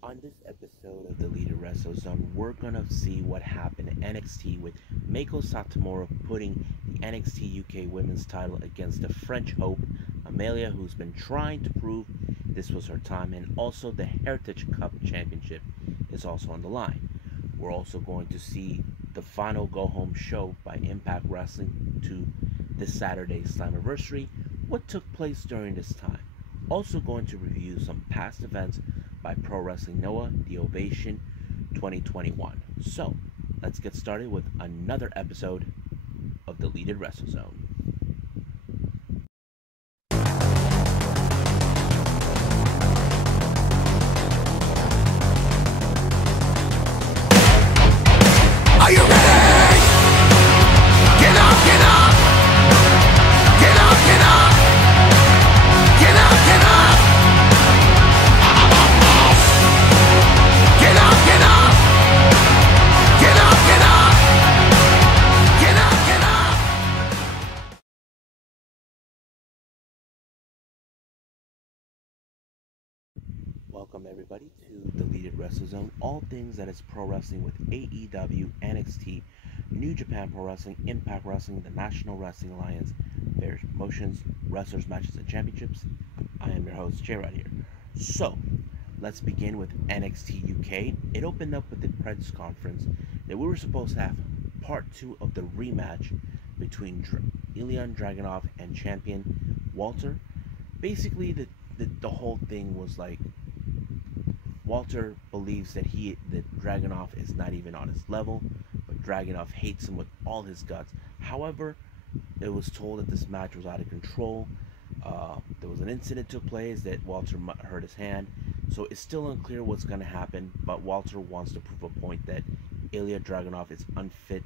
On this episode of the Leader Wrestle Zone, we're gonna see what happened in NXT with Meiko Satomura putting the NXT UK Women's title against the French Hope, Amelia, who's been trying to prove this was her time, and also the Heritage Cup Championship is also on the line. We're also going to see the final go-home show by Impact Wrestling to this Saturday's Slammiversary, what took place during this time. Also going to review some past events by Pro Wrestling Noah, The Ovation 2021. So, let's get started with another episode of the Leaded Wrestle Zone. Are you ready? Get up, get up! Get up, get up! Get up, get up! Get up, get up! Get up, get up! Get up, get up! Welcome everybody to the Leaded Wrestle Zone. All things that is pro wrestling with AEW, NXT, New Japan Pro Wrestling, Impact Wrestling, the National Wrestling Alliance, various promotions, wrestlers, matches, and championships. I am your host, Jay, right here. So, let's begin with NXT UK. It opened up with the press conference that we were supposed to have part 2 of the rematch between Ilja Dragunov and champion Walter. Basically, the whole thing was like Walter believes that Dragunov is not even on his level, but Dragunov hates him with all his guts. However, it was told that this match was out of control. There was an incident took place that Walter hurt his hand, so it's still unclear what's going to happen, but Walter wants to prove a point that Ilja Dragunov is unfit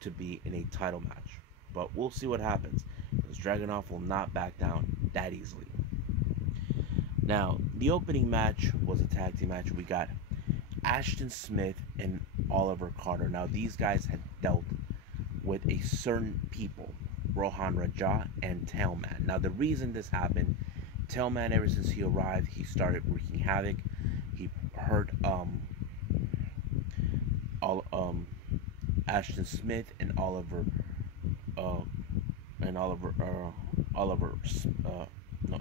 to be in a title match. But we'll see what happens, because Dragunov will not back down that easily. Now, the opening match was a tag team match. We got Ashton Smith and Oliver Carter. Now, these guys had dealt with a certain people, Rohan Raja and Tailman. Now, the reason this happened, Tailman, ever since he arrived, he started wreaking havoc. He hurt Ashton Smith and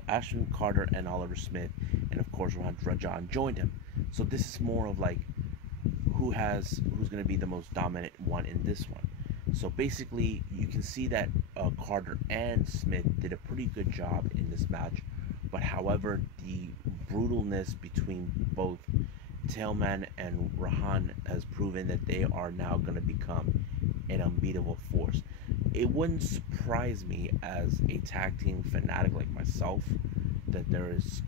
Ashton Carter and Oliver Smith, and of course Rohan Rajan joined him. So this is more of like who's going to be the most dominant one in this one. So basically, you can see that Carter and Smith did a pretty good job in this match, but however, the brutalness between both Tailman and Rohan has proven that they are now going to become an unbeatable force. It wouldn't surprise me as a tag team fanatic like myself that there is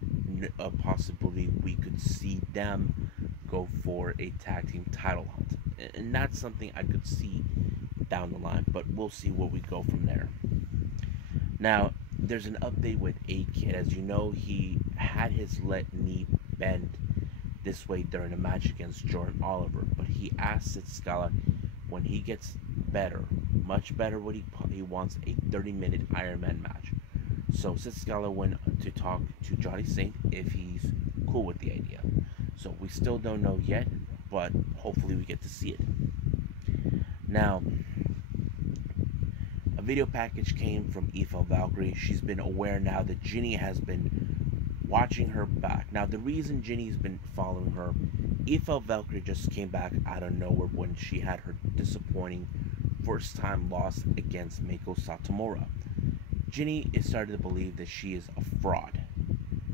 a possibility we could see them go for a tag team title hunt. And that's something I could see down the line, but we'll see where we go from there. Now, there's an update with A-Kid. As you know, he had his knee bend this way during a match against Jordan Oliver, but he asked Sid Scala when he gets better, much better, what he wants a 30-minute Iron Man match. So Sid Scala went to talk to Johnny Saint if he's cool with the idea. So we still don't know yet, but hopefully we get to see it. Now, a video package came from Aoife Valkyrie. She's been aware now that Ginny has been watching her back. Now, the reason Ginny's been following her, Aoife Valkyrie just came back out of nowhere when she had her disappointing first-time loss against Meiko Satomura. Ginny is starting to believe that she is a fraud,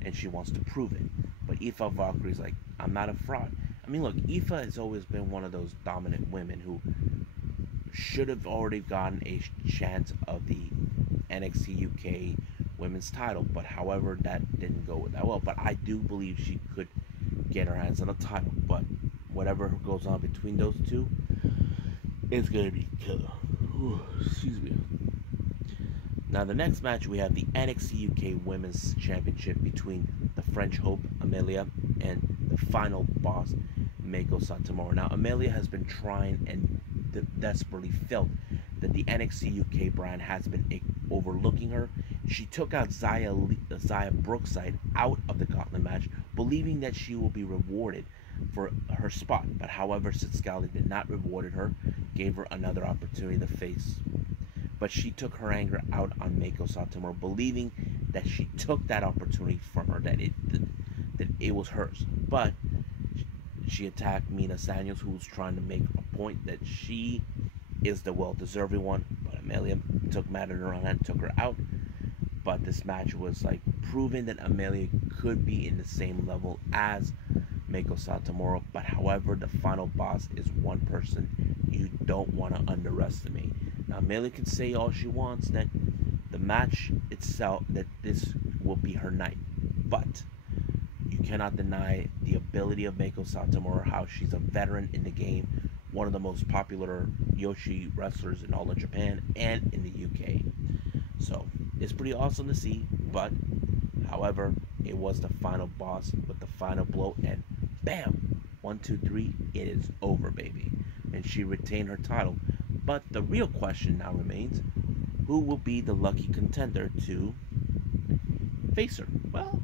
and she wants to prove it. But Aoife Valkyrie's like, I'm not a fraud. I mean, look, Aoife has always been one of those dominant women who should have already gotten a chance of the NXT UK Women's title, but however, that didn't go that well. But I do believe she could get her hands on a title, but whatever goes on between those two, it's gonna be killer. Excuse me. Now, the next match, we have the NXT UK Women's Championship between the French Hope, Amelia, and the final boss, Meiko Satomura. Now, Amelia has been trying and desperately felt that the NXT UK brand has been overlooking her. She took out Zaya Brookside out of the gauntlet match, believing that she will be rewarded for her spot. But however, Sid Scala did not reward her, gave her another opportunity to face. But she took her anger out on Meiko Satomura, believing that she took that opportunity from her, that it was hers. But she attacked Mina Samuels, who was trying to make a point that she is the well-deserving one. But Amelia took matters in her own hand and took her out. But this match was like proving that Amelia could be in the same level as Meiko Satomura. But however, the final boss is one person you don't want to underestimate. Now, Amelia can say all she wants that the match itself, that this will be her night. But you cannot deny the ability of Meiko Satomura, how she's a veteran in the game, one of the most popular Yoshi wrestlers in all of Japan and in the UK. So it's pretty awesome to see, but however, it was the final boss with the final blow, and bam, 1, 2, 3, it is over, baby. And she retained her title. But the real question now remains, who will be the lucky contender to face her? Well,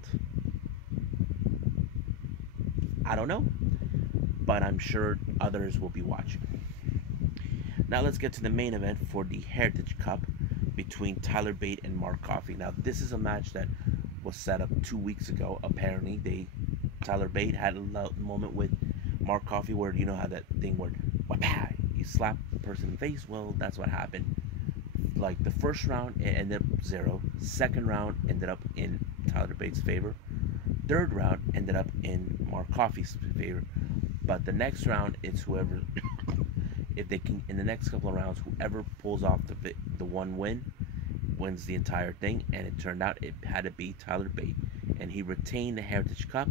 I don't know, but I'm sure others will be watching. Now let's get to the main event for the Heritage Cup between Tyler Bate and Mark Coffey. Now this is a match that was set up 2 weeks ago. Apparently, Tyler Bate had a moment with Mark Coffey where, you know how that thing where you slap the person in the face. Well, that's what happened. Like the first round, it ended up 0. Second round ended up in Tyler Bate's favor. Third round ended up in Mark Coffey's favor. But the next round, it's whoever, if they can, in the next couple of rounds, whoever pulls off the one win wins the entire thing. And it turned out it had to be Tyler Bate, and he retained the Heritage Cup.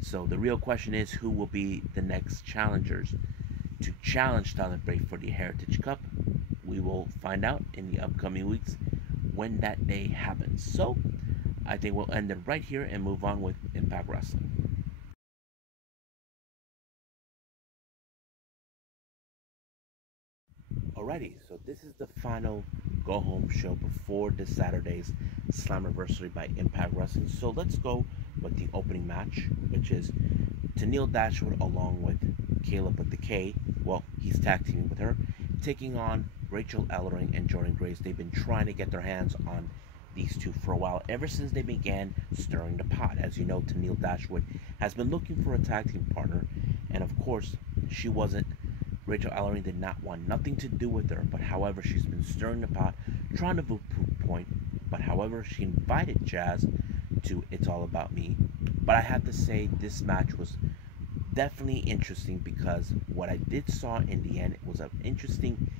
So the real question is, who will be the next challengers to challenge Tyler Bate for the Heritage Cup? We will find out in the upcoming weeks when that day happens. So I think we'll end it right here and move on with Impact Wrestling. Alrighty, so this is the final go-home show before this Saturday's Slammiversary by Impact Wrestling. So let's go with the opening match, which is Tennille Dashwood along with Caleb with the K. Well, he's tag teaming with her, taking on Rachel Ellering and Jordan Grace. They've been trying to get their hands on these two for a while, ever since they began stirring the pot. As you know, Tennille Dashwood has been looking for a tag team partner, and of course, she wasn't. Rachel Ellering did not want nothing to do with her, but however, she's been stirring the pot, trying to prove a point. But however, she invited Jazz to It's All About Me. But I have to say, this match was definitely interesting, because what I did saw in the end was an interesting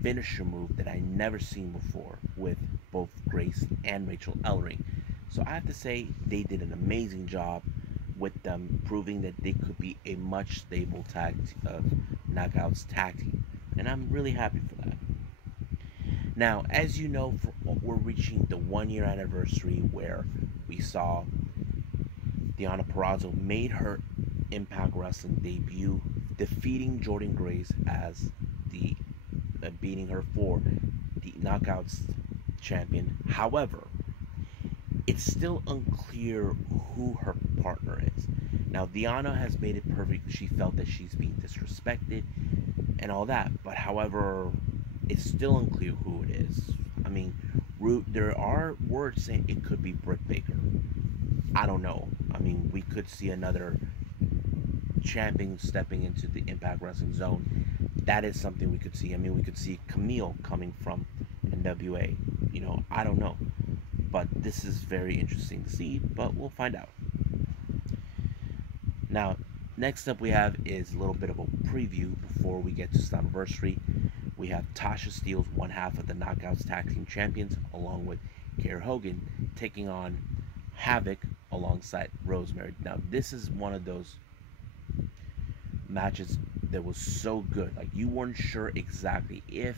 finisher move that I never seen before with both Grace and Rachel Ellering. So I have to say, they did an amazing job with them, proving that they could be a much stable knockouts tag team, and I'm really happy for that. Now, as you know, we're reaching the 1-year anniversary where we saw Deonna Purrazzo made her Impact Wrestling debut, defeating Jordan Grace as the beating her for the Knockouts champion. However, it's still unclear who her partner is. Now, Deonna has made it perfect. She felt that she's being disrespected and all that, but however, it's still unclear who it is. I mean, there are words saying it could be Britt Baker. I don't know. I mean, we could see another champion stepping into the Impact Wrestling zone. That is something we could see. I mean, we could see Camille coming from NWA. You know, I don't know. But this is very interesting to see, but we'll find out. Now, next up we have is a little bit of a preview before we get to Slammiversary. We have Tasha Steelz, one half of the Knockouts Tag Team Champions, along with Kiera Hogan, taking on Havoc alongside Rosemary. Now, this is one of those matches that was so good. Like, you weren't sure exactly if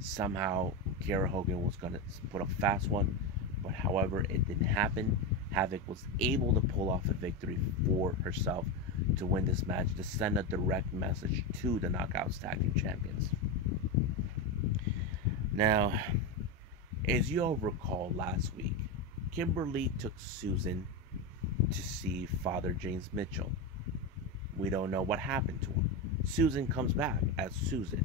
somehow Kiera Hogan was going to put a fast one, but however, it didn't happen. Havoc was able to pull off a victory for herself to win this match, to send a direct message to the Knockouts Tag Team Champions. Now, as you all recall last week, Kimberly took Susan to see Father James Mitchell. We don't know what happened to him. Susan comes back as Susan.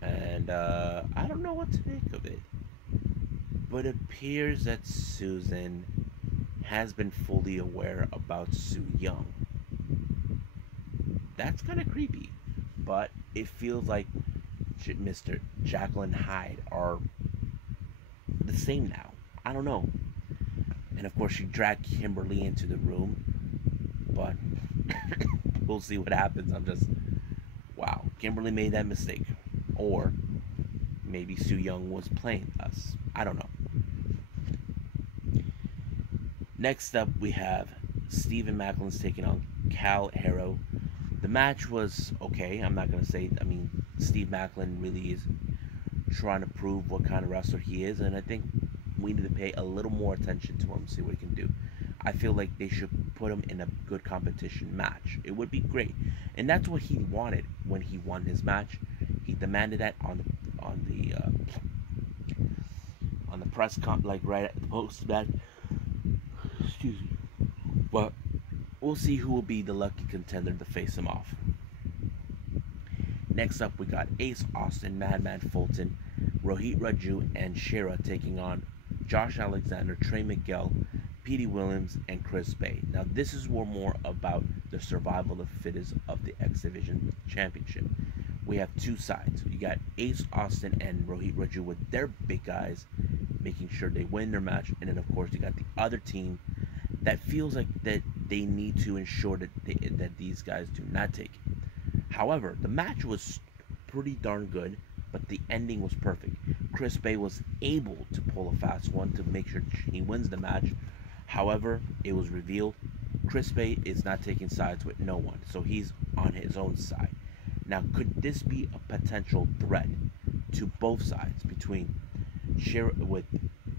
And I don't know what to make of it. But it appears that Susan has been fully aware about Su Yung. That's kind of creepy. But it feels like Mr. Jacqueline Hyde are the same now. I don't know. And of course she dragged Kimberly into the room. But we'll see what happens. I'm just, wow. Kimberly made that mistake. Or maybe Su Yung was playing us. I don't know. Next up we have Stephen Macklin's taking on Cal Harrow. The match was okay. I'm not going to say, I mean, Steve Macklin really is trying to prove what kind of wrestler he is, and I think we need to pay a little more attention to him, see what he can do. I feel like they should put him in a good competition match. It would be great, and that's what he wanted when he won his match. He demanded that on the press comp, like right at the post match. Excuse me, but we'll see who will be the lucky contender to face him off. Next up, we got Ace Austin, Madman Fulton, Rohit Raju, and Shera taking on Josh Alexander, Trey Miguel, Petey Williams, and Chris Bay. Now, this is more about the survival of the fittest of the X Division Championship. We have two sides. You got Ace Austin and Rohit Raju with their big guys, making sure they win their match, and then of course you got the other team that feels like that they need to ensure that that these guys do not take it. However, the match was pretty darn good, but the ending was perfect. Chris Bay was able to pull a fast one to make sure he wins the match. However, it was revealed Chris Bay is not taking sides with no one, so he's on his own side. Now, could this be a potential threat to both sides between with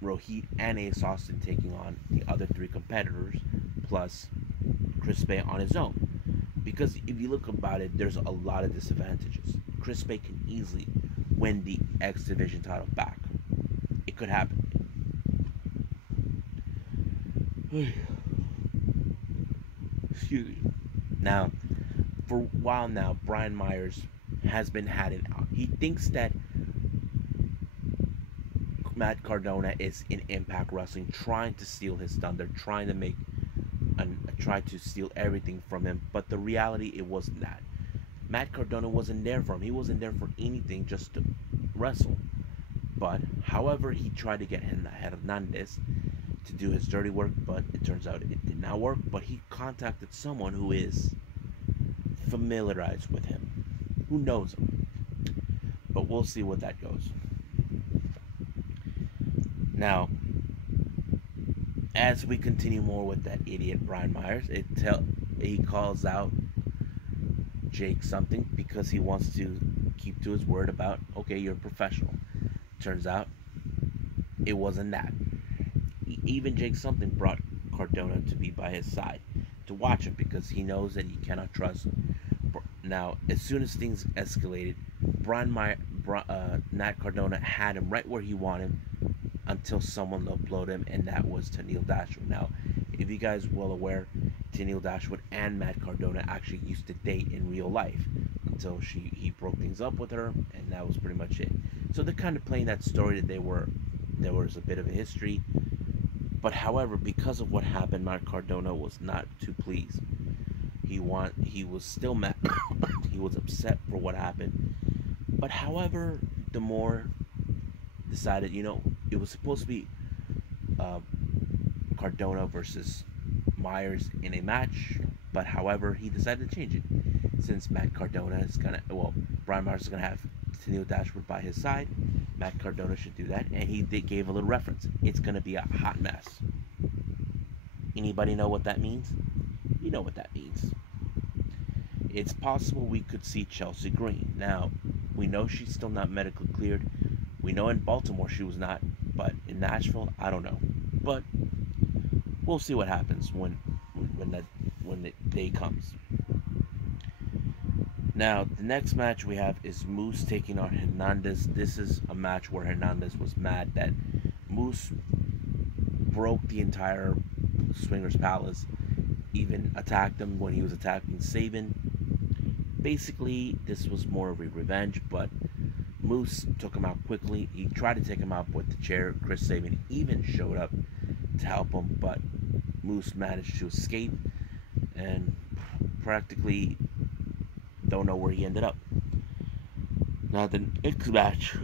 Rohit and Ace Austin taking on the other three competitors, plus Chris Bay on his own? Because if you look about it, there's a lot of disadvantages. Chris Bay can easily win the X Division title back. It could happen. Excuse me. Now, for a while now, Brian Myers has been had it out. He thinks that Matt Cardona is in Impact Wrestling, trying to steal his thunder, trying to try to steal everything from him. But the reality, it wasn't that. Matt Cardona wasn't there for him. He wasn't there for anything, just to wrestle. But, however, he tried to get Hernandez to do his dirty work, but it turns out it did not work. But he contacted someone who is familiarized with him, who knows him. But we'll see what that goes. Now, as we continue more with that idiot Brian Myers, he calls out Jake something because he wants to keep to his word about, okay, you're a professional. Turns out it wasn't that. Even Jake something brought Cardona to be by his side to watch him because he knows that he cannot trust. Now, as soon as things escalated, Nat Cardona had him right where he wanted him until someone uploaded him, and that was Tennille Dashwood. Now, if you guys are well aware, Tennille Dashwood and Matt Cardona actually used to date in real life until he broke things up with her, and that was pretty much it. So they're kind of playing that story that there was a bit of a history. But however, because of what happened, Matt Cardona was not too pleased. He was still mad. He was upset for what happened. But however, the more decided, it was supposed to be Cardona versus Myers in a match, but however, he decided to change it. Since Matt Cardona is Brian Myers is gonna have Tennille Dashwood by his side, Matt Cardona should do that, and he gave a little reference. It's gonna be a hot mess. Anybody know what that means? You know what that means. It's possible we could see Chelsea Green. Now, we know she's still not medically cleared. We know in Baltimore she was not, but in Nashville, I don't know. But we'll see what happens when the day comes. Now, the next match we have is Moose taking on Hernandez. This is a match where Hernandez was mad that Moose broke the entire Swingers Palace even attacked him when he was attacking Sabin. Basically, this was more of a revenge, but Moose took him out quickly. He tried to take him out with the chair. Chris Sabin even showed up to help him, but Moose managed to escape and practically don't know where he ended up. Now the next match,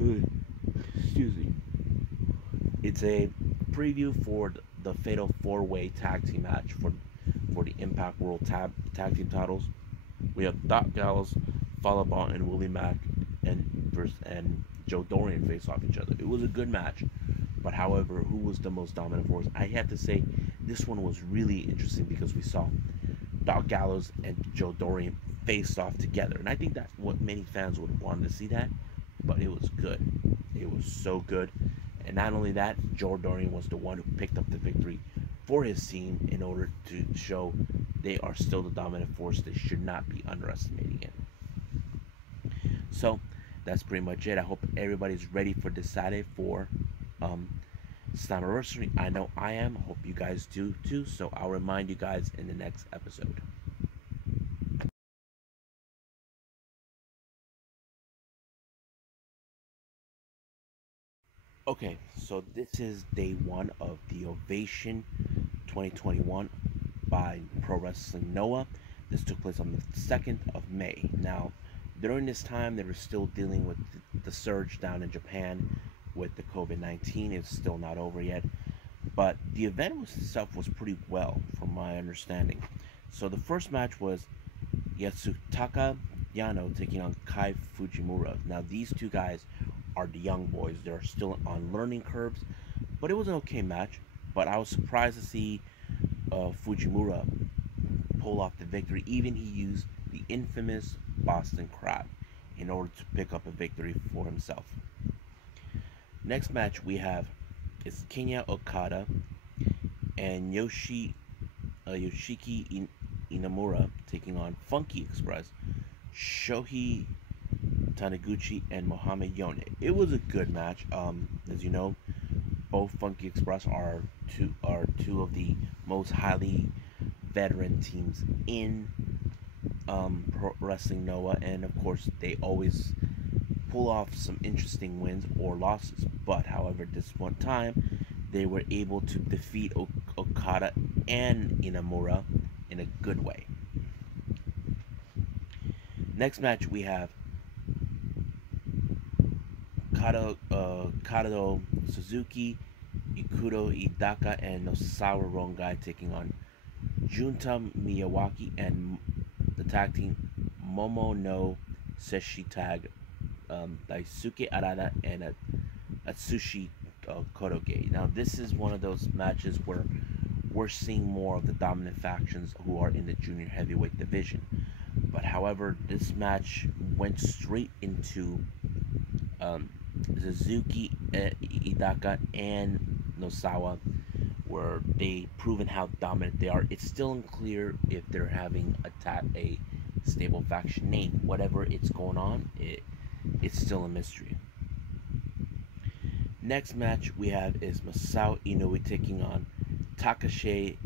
excuse me, it's a preview for the Fatal 4-Way Tag Team match for the Impact World Tag Team titles. We have Doc Gallows, Fallah Bahh, and Willie Mack and Joe Dorian face off each other. It was a good match, but however, who was the most dominant force? I have to say this one was really interesting because we saw Doc Gallows and Joe Dorian faced off together, and I think that's what many fans would want to see that. But it was good. It was so good, and not only that, Joe Dorian was the one who picked up the victory for his team in order to show they are still the dominant force. They should not be underestimating it. So that's pretty much it. I hope everybody's ready for this Saturday for Slammiversary. I know I am. I hope you guys do too. So I'll remind you guys in the next episode. Okay, so this is day one of the Ovation 2021 by Pro Wrestling Noah. This took place on the 2nd of May. Now, during this time, they were still dealing with the surge down in Japan with the COVID-19. It's still not over yet. But the event itself was pretty well, from my understanding. So the first match was Yasutaka Yano taking on Kai Fujimura. Now, these two guys are the young boys. They're still on learning curves. But it was an okay match. But I was surprised to see Fujimura pull off the victory. Even he used the infamous Boston Crab in order to pick up a victory for himself. Next match we have is Kenya Okada and Yoshiki Inamura taking on Funky Express, Shohei Taniguchi, and Mohamed Yone. It was a good match. As you know, both Funky Express are two of the most highly veteran teams in Pro Wrestling Noah, and of course they always pull off some interesting wins or losses. But however, this one time they were able to defeat Okada and Inamura in a good way. Next match we have Kato Suzuki, Ikuto Hidaka, and Nosawa Rongai taking on Junta Miyawaki and the tag team Momo no Seshi Tag, Daisuke Arada and Atsushi Kotoge. Now this is one of those matches where we're seeing more of the dominant factions who are in the junior heavyweight division. But however, this match went straight into Suzuki, Hidaka, and Nosawa, where they proven how dominant they are. It's still unclear if they're having a stable faction name. Whatever it's going on, it's still a mystery. Next match we have is Masao Inoue taking on Takashi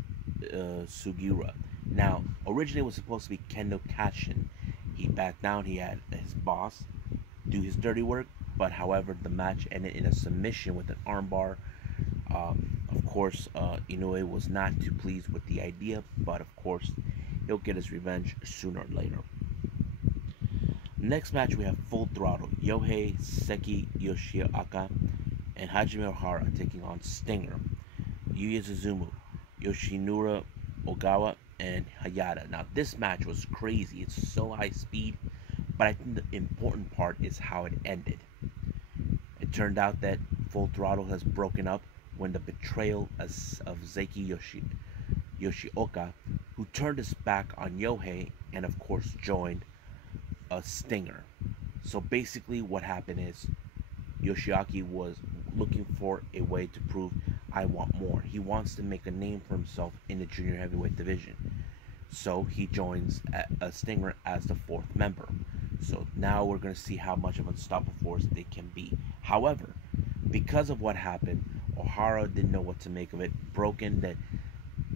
Sugiura. Now, originally it was supposed to be Kendo Kashin. He backed down. He had his boss do his dirty work, but however, the match ended in a submission with an armbar. Of course, Inoue was not too pleased with the idea, but of course, he'll get his revenge sooner or later. Next match, we have Full Throttle. Yohei Seki Yoshiaka and Hajime Ohara taking on Stinger, Yuya Suzumu, Yoshinura Ogawa, and Hayata. Now, this match was crazy. It's so high speed, but I think the important part is how it ended. It turned out that Full Throttle has broken up when the betrayal of Seiki Yoshioka, who turned his back on Yohei and of course joined a Stinger. So basically what happened is Yoshiaki was looking for a way to prove I want more. He wants to make a name for himself in the junior heavyweight division. So he joins a Stinger as the fourth member. So now we're going to see how much of an unstoppable force they can be. However, because of what happened, Ohara didn't know what to make of it, broken that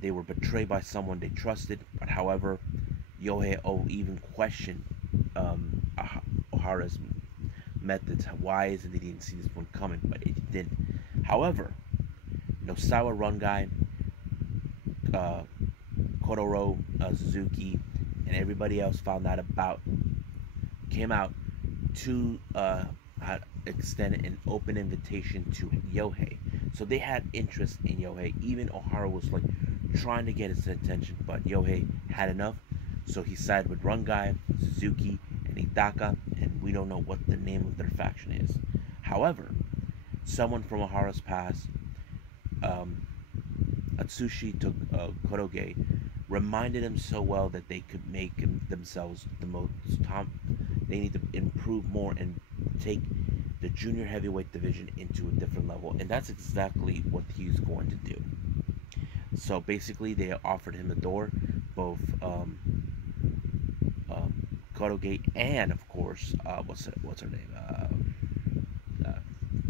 They were betrayed by someone they trusted, but however, Yohei even questioned Ohara's methods. Why is it they didn't see this one coming? But it did. However, Nosawa Rungai, Kotaro Suzuki, and everybody else came out to extend an open invitation to Yohei. So they had interest in Yohei. Even Ohara was like trying to get his attention, but Yohei had enough. So he sided with Rungai, Suzuki, and Hidaka, and we don't know what the name of their faction is. However, someone from Ohara's past, Atsushi Koroge, reminded him so well that they could make themselves the most top. They need to improve more and take the junior heavyweight division into a different level, and that's exactly what he's going to do. So basically, they offered him the door, both Koroge and, of course, what's her name?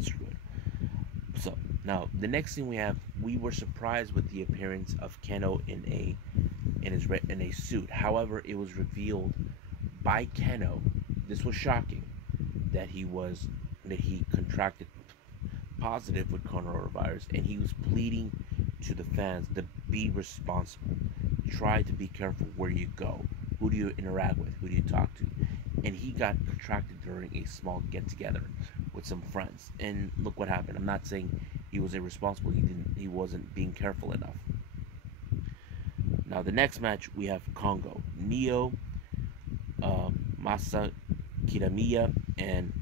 Screw it. So now the next thing we were surprised with the appearance of Keno in a suit. However, it was revealed by Keno, this was shocking, that he contracted positive with coronavirus, and he was pleading to the fans to be responsible. Try to be careful where you go. Who do you interact with? Who do you talk to? And he got contracted during a small get-together with some friends. And look what happened. I'm not saying he was irresponsible. He wasn't being careful enough. Now the next match we have Kongo, Neo, Masa Kitamiya, and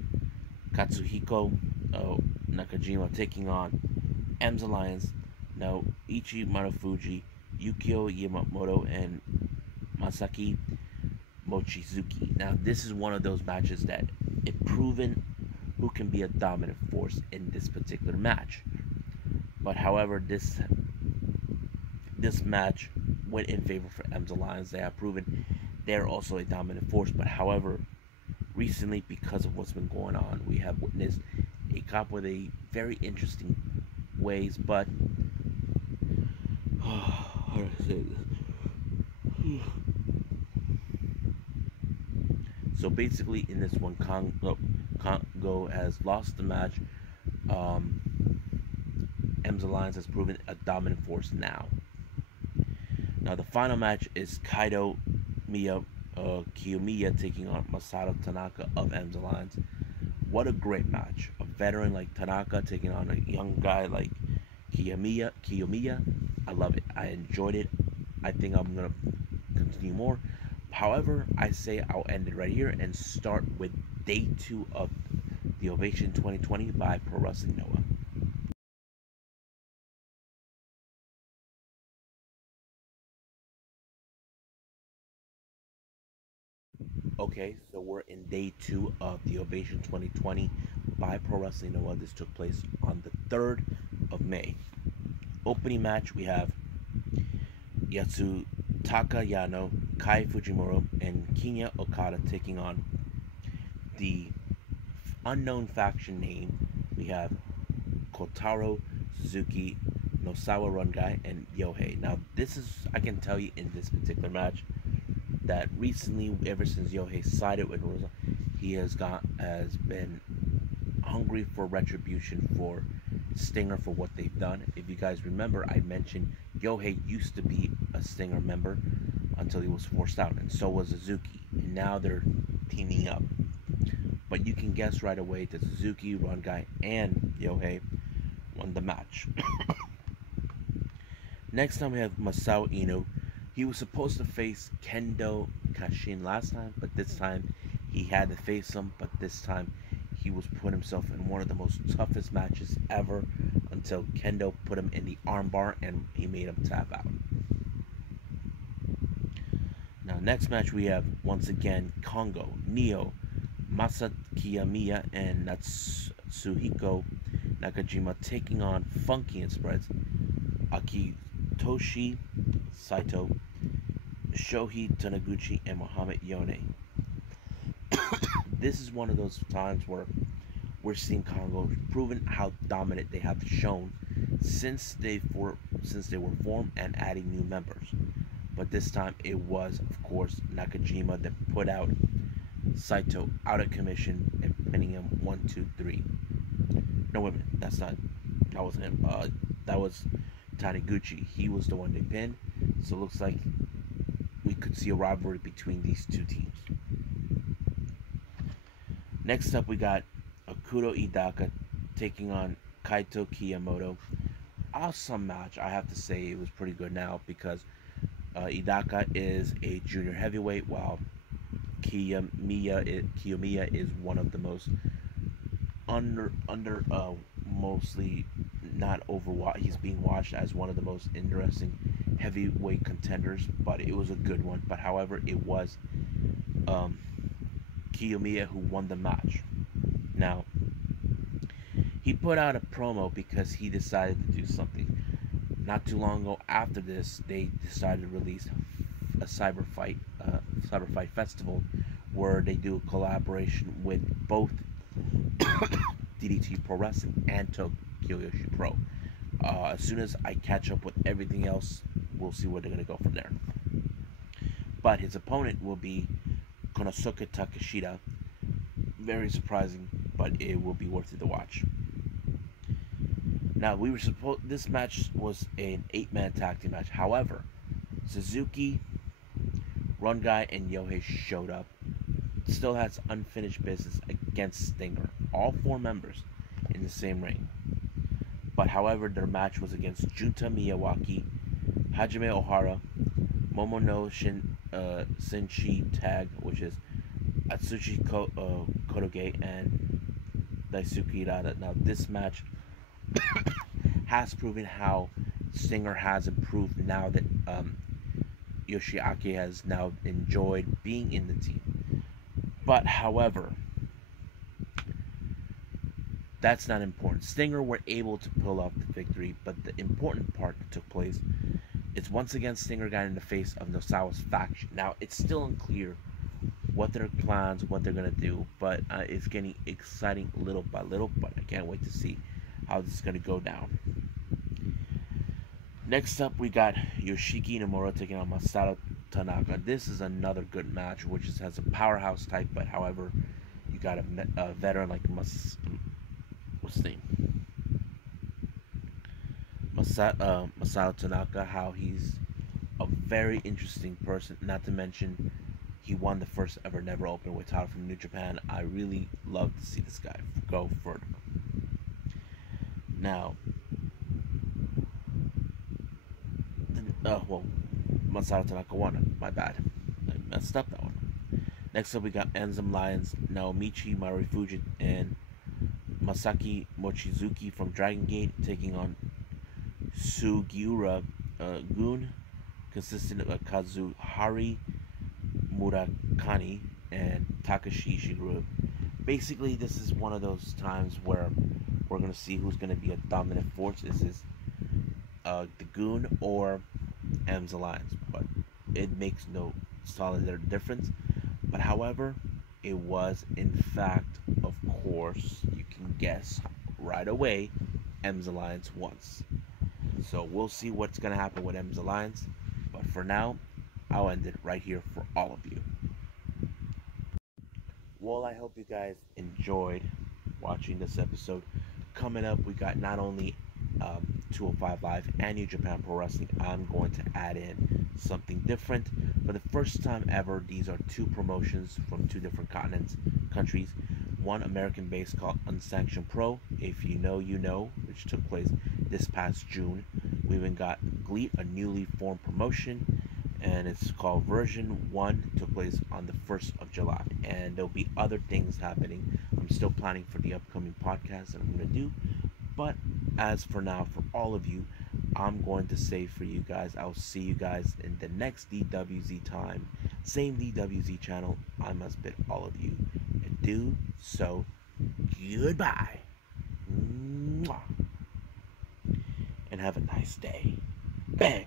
Katsuhiko Nakajima taking on M's Alliance. Now Ichi Marufuji, Yukio Yamamoto, and Masaki Mochizuki. Now this is one of those matches that it proven who can be a dominant force in this particular match. But however, this match went in favor for M's Alliance. They have proven they're also a dominant force. But however, recently, because of what's been going on, we have witnessed a couple of a very interesting ways. But how do I say this? So basically, in this one, Kongo has lost the match. M's Alliance has proven a dominant force now. Now the final match is Kaito Kiyomiya taking on Masato Tanaka of M's Alliance. What a great match. A veteran like Tanaka taking on a young guy like Kiyomiya. I love it. I enjoyed it. I think I'm going to continue more. However, I say I'll end it right here and start with day 2 of the Ovation 2020 by Pro Wrestling Noah. Okay, so we're in day 2 of the Ovation 2020 by Pro Wrestling Noah. This took place on the 3rd of May. Opening match, we have Yatsutaka Yano, Kai Fujimura, and Kinya Okada taking on the unknown faction name. We have Kotaro Suzuki, Nosawa Rungai, and Yohei. Now, this is, I can tell you in this particular match, that recently, ever since Yohei sided with Rosa, he has been hungry for retribution for Stinger for what they've done. If you guys remember, I mentioned Yohei used to be a Stinger member until he was forced out, and so was Suzuki. And now they're teaming up. But you can guess right away that Suzuki, Rungai, and Yohei won the match. Next time we have Masao Ino. He was supposed to face Kendo Kashin last time, but this time he had to face him. But this time he was put himself in one of the most toughest matches ever until Kendo put him in the armbar and he made him tap out. Now, next match we have once again Kongo, Neo, Masakiyamiya, and Natsuhiko Nakajima taking on Funky and Spreads, Akitoshi Saito, Shohei Taniguchi, and Muhammad Yone. This is one of those times where we're seeing Kongo proven how dominant they have shown since since they were formed and adding new members. But this time it was, of course, Nakajima that put out Saito out of commission and pinning him 1, 2, 3. No, wait a minute, that wasn't him. That was Taniguchi. He was the one they pinned. So it looks like we could see a rivalry between these two teams. Next up, we got Akudo Idaka taking on Kaito Kiyomoto. Awesome match. I have to say it was pretty good now because Idaka is a junior heavyweight while Kiyomiya is one of the most mostly not overwatched. He's being watched as one of the most interesting heavyweight contenders, but it was a good one. But however, it was Kiyomiya who won the match. Now, he put out a promo because he decided to do something. Not too long ago after this, they decided to release a Cyber Fight Festival where they do a collaboration with both DDT Pro Wrestling and Tokyo Yoshi Pro. As soon as I catch up with everything else, we'll see where they're going to go from there. But his opponent will be Konosuke Takeshita. Very surprising, but it will be worth it to watch. Now, this match was an 8-man tag team match. However, Suzuki, Run Guy, and Yohei showed up. Still has unfinished business against Stinger. All 4 members in the same ring. But however, their match was against Junta Miyawaki, Hajime Ohara, Momono Shinshi Tag, which is Atsushi Kotoge, and Daisuke Irada. Now, this match has proven how Stinger has improved now that Yoshiaki has now enjoyed being in the team. But however, that's not important. Stinger were able to pull off the victory, but the important part that took place is once again Stinger got in the face of Nosawa's faction. Now, it's still unclear what their plans, what they're going to do, but it's getting exciting little by little, but I can't wait to see how this is going to go down. Next up, we got Yoshiki Nomura taking on Masato Tanaka. This is another good match, which has a powerhouse type, but however, you got a veteran like what's his name? Masato Tanaka, how he's a very interesting person, not to mention he won the first ever Never Openweight title from New Japan. I really love to see this guy go further. Now, Masato Tanaka won. My bad. I messed up that one. Next up, we got Enzim Lions, Naomichi Marufuji, and Masaki Mochizuki from Dragon Gate taking on Sugiura Gun, consisting of Kazuhari Murakami and Takashi Ishiguro. Basically, this is one of those times where we're going to see who's going to be a dominant force. This is the Goon or M's Alliance, but it makes no solid difference. But however, it was in fact, of course, you can guess right away, M's Alliance once. So we'll see what's going to happen with M's Alliance. But for now, I'll end it right here for all of you. Well, I hope you guys enjoyed watching this episode. Coming up, we got not only 205 Live and New Japan Pro Wrestling. I'm going to add in something different. For the first time ever, these are 2 promotions from 2 different countries. One American-based called Unsanctioned Pro, if you know, you know, which took place this past June. We even got GLEAT, a newly formed promotion, and it's called Version 1, took place on the 1st of July. And there'll be other things happening. I'm still planning for the upcoming podcast that I'm going to do. But as for now, for all of you, I'm going to say for you guys, I'll see you guys in the next DWZ time. Same DWZ channel. I must bid all of you adieu. So, goodbye. Mwah. And have a nice day. Bang.